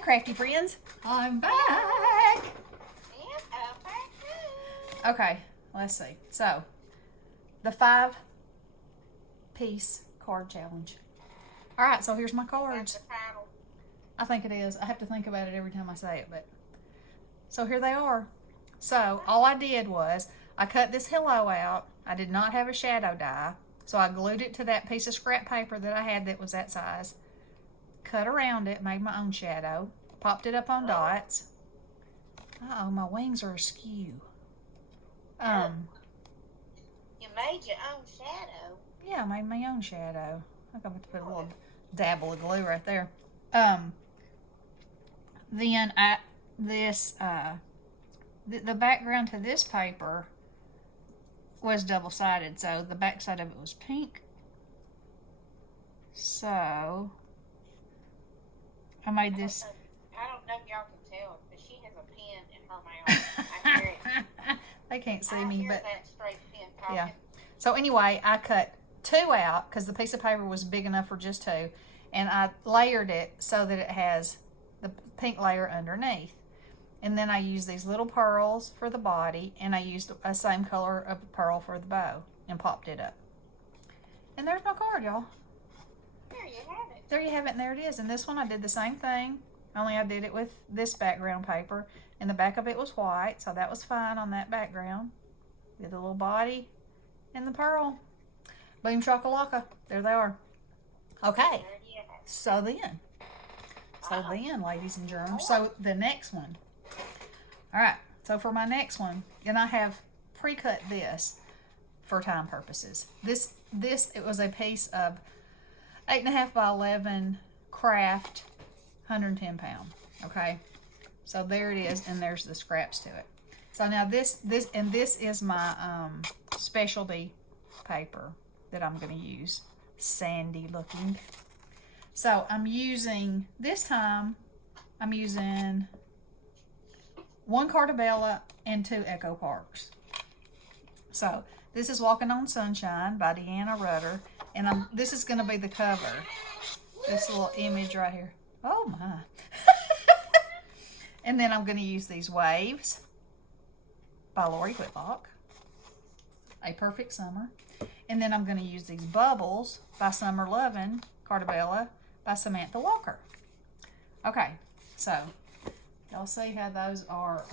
Hey, crafty friends. I'm back. Okay, let's see. So, the 5-piece card challenge. All right, so here's my cards. I think it is. I have to think about it every time I say it, but so here they are. So all I did was I cut this hello out. I did not have a shadow die, so I glued it to that piece of scrap paper that I had that was that size. Cut around it, made my own shadow, popped it up on dots. Uh-oh, my wings are askew. You made your own shadow. Yeah, I made my own shadow. I'm going to put a little dabble of glue right there. Then the background to this paper was double-sided, so the back side of it was pink. So I made this. I don't know if y'all can tell, but she has a pen in her mouth. I hear it. They can't see I me, hear but that straight pen talking. yeah. So anyway, I cut 2 out because the piece of paper was big enough for just 2, and I layered it so that it has the pink layer underneath. And then I used these little pearls for the body, and I used the same color of pearl for the bow and popped it up. And there's my card, y'all. There you have it. There you have it, and there it is. And this one I did the same thing, only I did it with this background paper, and the back of it was white, so that was fine on that background. With the little body and the pearl. Boom shakalaka. There they are. Okay. There you have it. So then, ladies and germs, so the next one. All right, so for my next one, and I have pre-cut this for time purposes. This it was a piece of 8.5 by 11 craft, 110 pound. Okay, so there it is, and there's the scraps to it. So now this is my specialty paper that I'm going to use, sandy looking. So I'm using, this time, I'm using 1 Cartabella and 2 Echo Parks. So this is Walking on Sunshine by Deanna Rutter, and this is going to be the cover. This little image right here. Oh my. And then I'm going to use these Waves by Lori Whitlock, A Perfect Summer. And then I'm going to use these Bubbles by Summer Lovin', Cartabella, by Samantha Walker. Okay, so y'all see how those are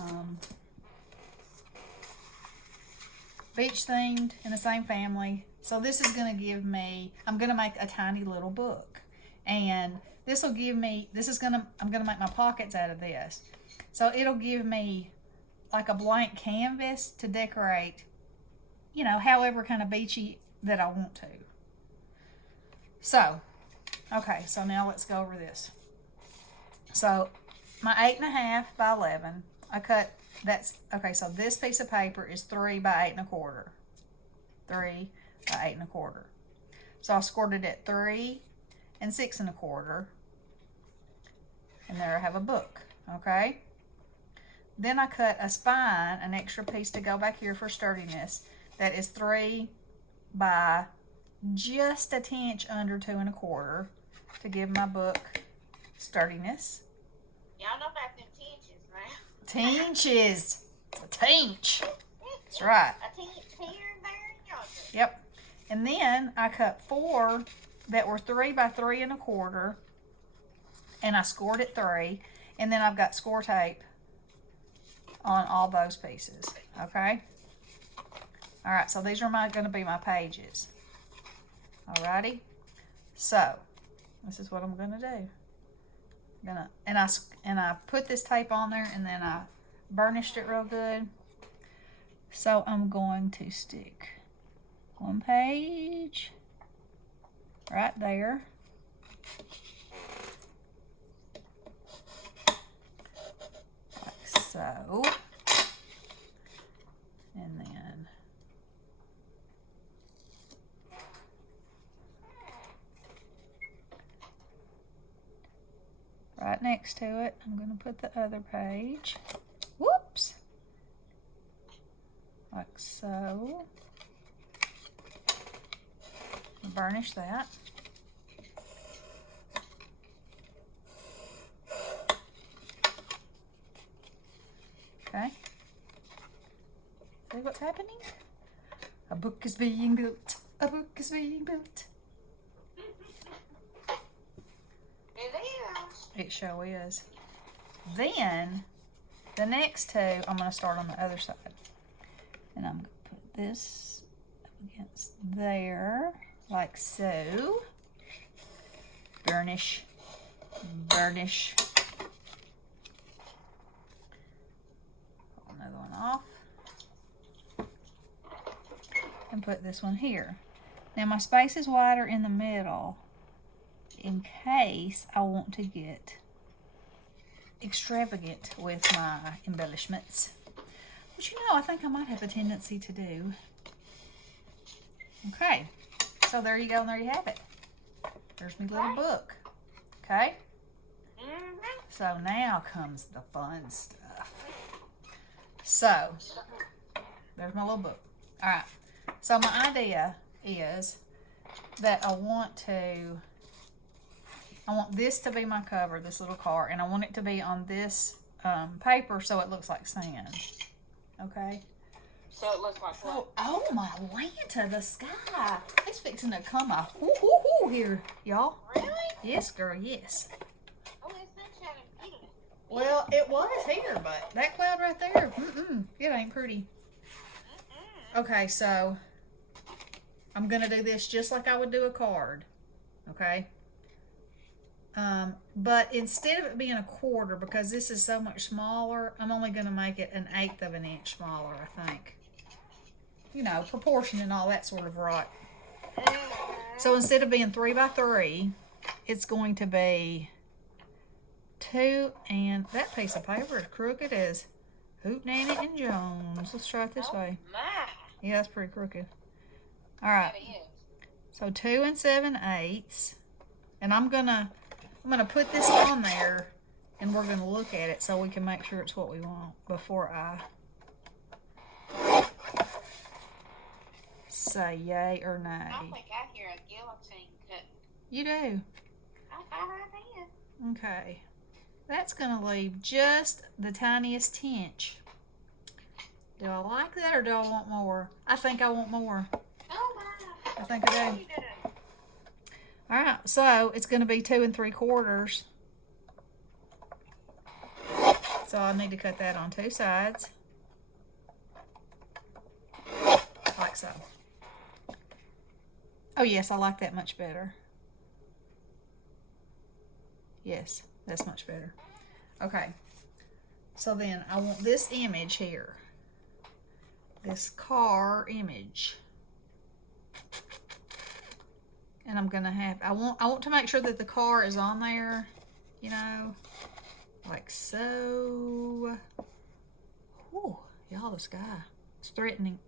beach themed in the same family. So this is going to give me, I'm going to make a tiny little book, and this will give me, I'm going to make my pockets out of this. So it'll give me like a blank canvas to decorate, you know, however kind of beachy that I want to. So, okay, so now let's go over this. So my 8.5 by 11, I cut, okay, so this piece of paper is 3 by 8 1/4. 3 by 8 1/4. So I scored it at 3 and 6 1/4. And there I have a book, okay? Then I cut a spine, an extra piece to go back here for sturdiness, that is 3 by just a tinch under 2 1/4 to give my book sturdiness. Y'all know about them tinches, right? Tinches. A tinch. That's right. A tinch here and there and yonder. Yep. And then I cut 4 that were 3 by 3 1/4, and I scored at 3. And then I've got score tape on all those pieces. Okay. All right. So these are going to be my pages. Alrighty. So this is what I'm going to do. And I put this tape on there, and then I burnished it real good. So I'm going to stick 1 page right there. Like so. And then right next to it, I'm going to put the other page. Whoops. Like so. Burnish that. See what's happening? A book is being built. A book is being built. It is. It sure is. Then, the next two, I'm going to start on the other side. And I'm going to put this up against there, like so. Burnish. Burnish. Pull another one off. And put this one here. Now my space is wider in the middle in case I want to get extravagant with my embellishments. Which, you know, I think I might have a tendency to do. Okay, so there you go, and there you have it. There's my little book. Okay? So now comes the fun stuff. So, there's my little book. Alright, so my idea is that I want this to be my cover, this little card, and I want it to be on this paper so it looks like sand. Okay? So it looks like what? Oh my Lanta, the sky. It's fixing to come a hoo here, y'all. Really? Yes, girl, yes. Oh, it's sunshine and beauty. Well, it was here, but that cloud right there, it ain't pretty. Okay, so I'm going to do this just like I would do a card. Okay? But instead of it being a quarter, because this is so much smaller, I'm only going to make it 1/8 of an inch smaller, I think. You know, proportion and all that sort of rot. So instead of being 3 by 3, it's going to be 2, and that piece of paper is crooked as Hoot Nanny and Jones. Let's try it this way. My. Yeah, that's pretty crooked. All right. That is. So 2 7/8, and I'm gonna put this on there, and we're gonna look at it so we can make sure it's what we want before I say yay or nay. I think I hear a guillotine cut. You do. I thought I did. Okay. That's gonna leave just the tiniest tinge. Do I like that or do I want more? I think I want more. Oh my. I think I do. Alright, so it's going to be 2 3/4. So I need to cut that on 2 sides. Like so. Oh yes, I like that much better. Yes, that's much better. Okay. So then I want this image here. This car image. And I'm gonna have, I want to make sure that the car is on there, you know, like so. Whew, y'all, the sky, it's threatening.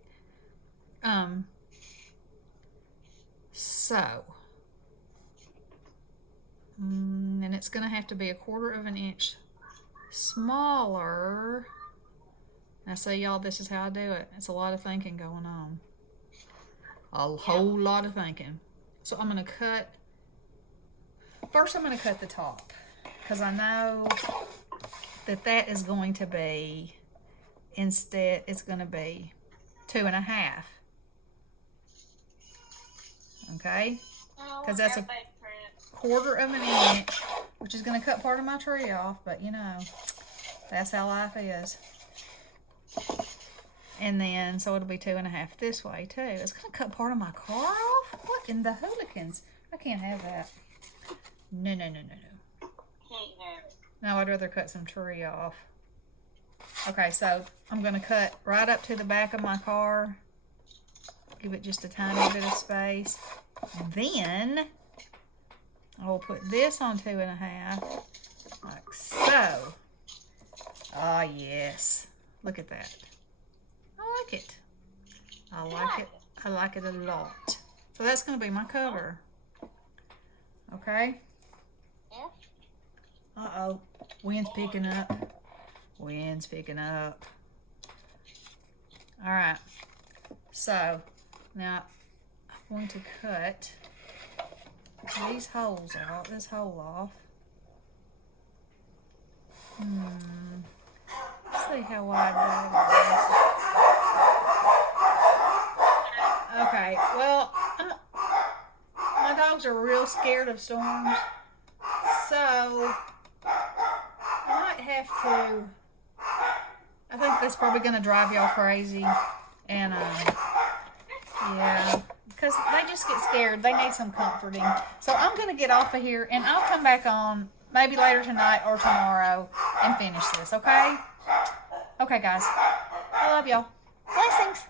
So, and it's gonna have to be 1/4 of an inch smaller. Now, see, y'all, this is how I do it. It's a lot of thinking going on. A whole lot of thinking. So I'm going to cut, first I'm going to cut the top, because I know that that is going to be, instead it's going to be 2 1/2. Okay? Because that's a 1/4 of an inch, which is going to cut part of my tree off, but you know, that's how life is. And then, so it'll be 2 1/2 this way too. It's gonna cut part of my car off? What in the hooligans? I can't have that. No, no, no, no, no. Can't have it. No, I'd rather cut some tree off. Okay, so I'm gonna cut right up to the back of my car. Give it just a tiny bit of space. Then, I will put this on 2 1/2, like so. Ah, yes. Look at that. I like it. I like it. I like it a lot. So that's going to be my cover. Okay? Yeah. Uh-oh. Wind's picking up. Wind's picking up. All right. So, now I'm going to cut these holes out. This hole off. Let's see how wide that is. right. Well, my dogs are real scared of storms, so I might have to. I think that's probably gonna drive y'all crazy, and yeah, because they just get scared. They need some comforting. So I'm gonna get off of here, and I'll come back on maybe later tonight or tomorrow and finish this. Okay? Okay, guys. I love y'all. Blessings.